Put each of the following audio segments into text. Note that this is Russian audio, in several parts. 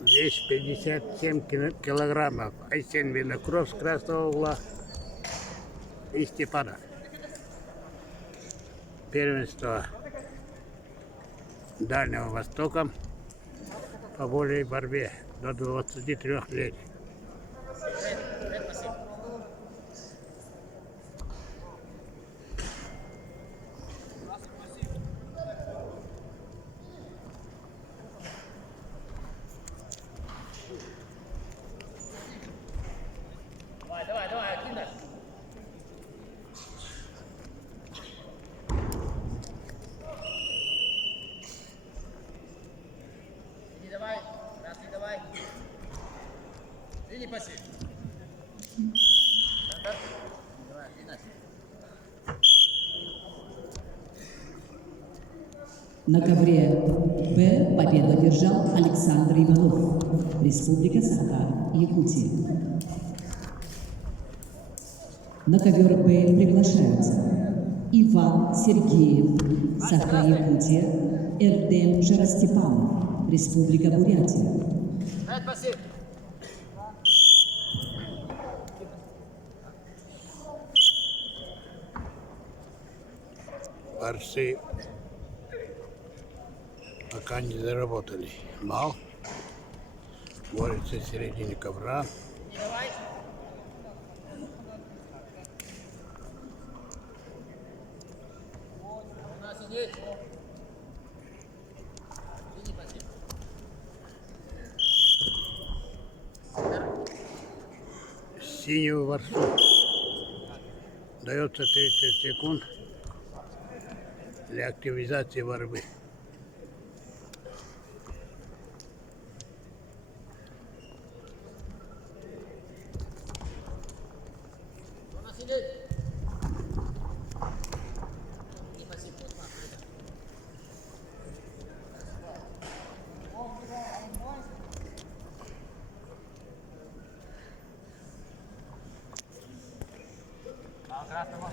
Вес 57 килограммов. Айсен Винокуров с Красного Угла и Степана. Первенство Дальнего Востока по воле и борьбе до 23 лет. Давай, один раз. Иди, давай. Раз, ты давай. Иди, паси. Давай, один раз. На ковре Б победу одержал Александр Иванов, Республика Саха-Якутия. На ковер Б приглашаются Иван Сергеев, Саха-Якутия, Эрдем Жаростепанов, Республика Бурятия. Спасибо. Борцы пока не заработали. Мал борется в середине ковра. Давай. У нас сидеть. Иди, паси. Синему борцу дается 30 секунд для активизации борьбы. У нас сидеть. Иди, паси. Красного.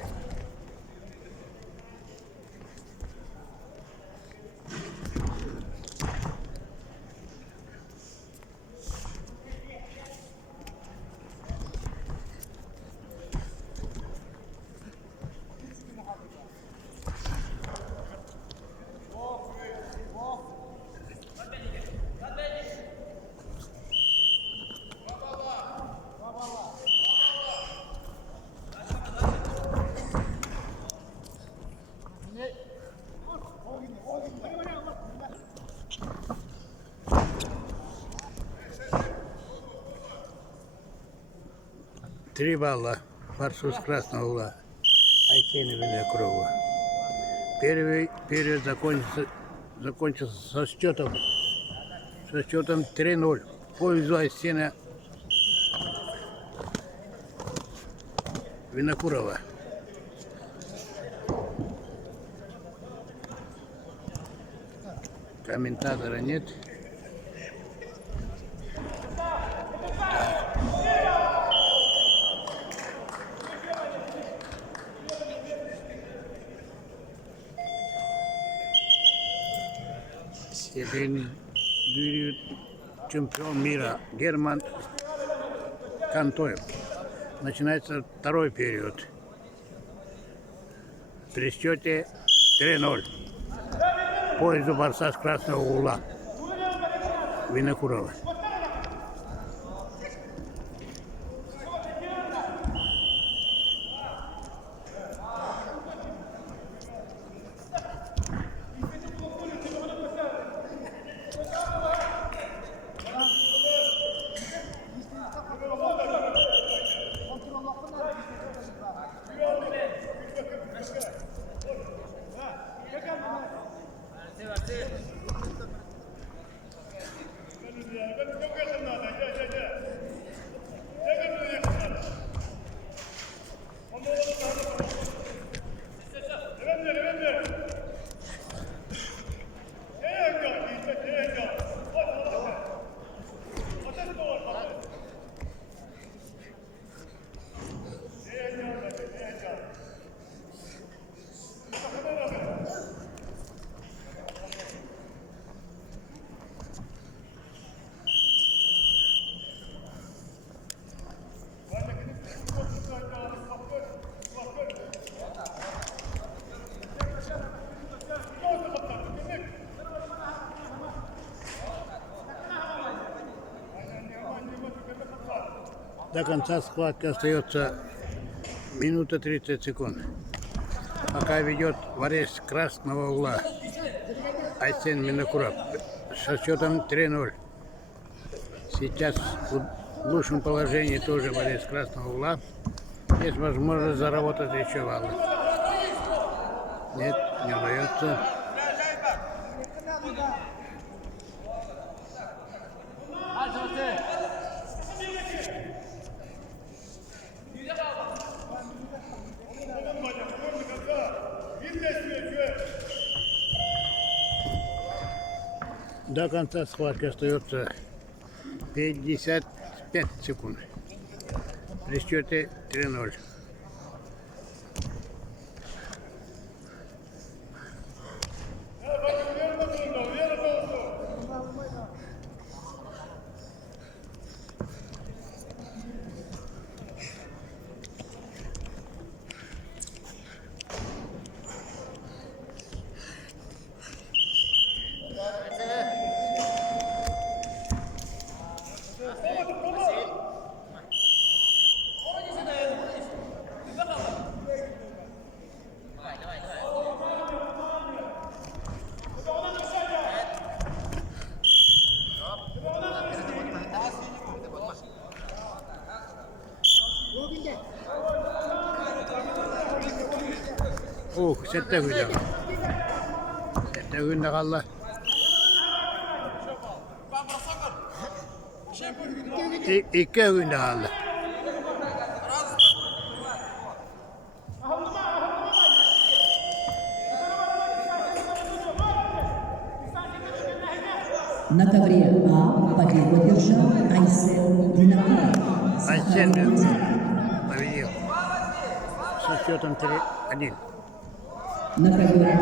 Три балла борцу с Красного Угла Айсену Винокурову. Первый период закончился со счетом 3-0 в пользу Айсена Винокурова. Комментатора нет. Серийный чемпион мира Герман Кантоев. Начинается второй период. При счете 3-0 в пользу борца с Красного Угла Винокурова. Спасибо. До конца схватки остается минута 30 секунд. Пока ведет борец красного угла Айсен Минакуров со счетом 3-0. Сейчас в лучшем положении тоже борец красного угла. Есть возможность заработать еще баллы. Нет, не удается. До конца схватки остается 55 секунд. При счете 3-0. Sette gündä. Sette gündä kalla. İki gündä kalla. На ковре А победу одержал Айсен Минакуров. Айсен победил со счетом 3-1. На ковре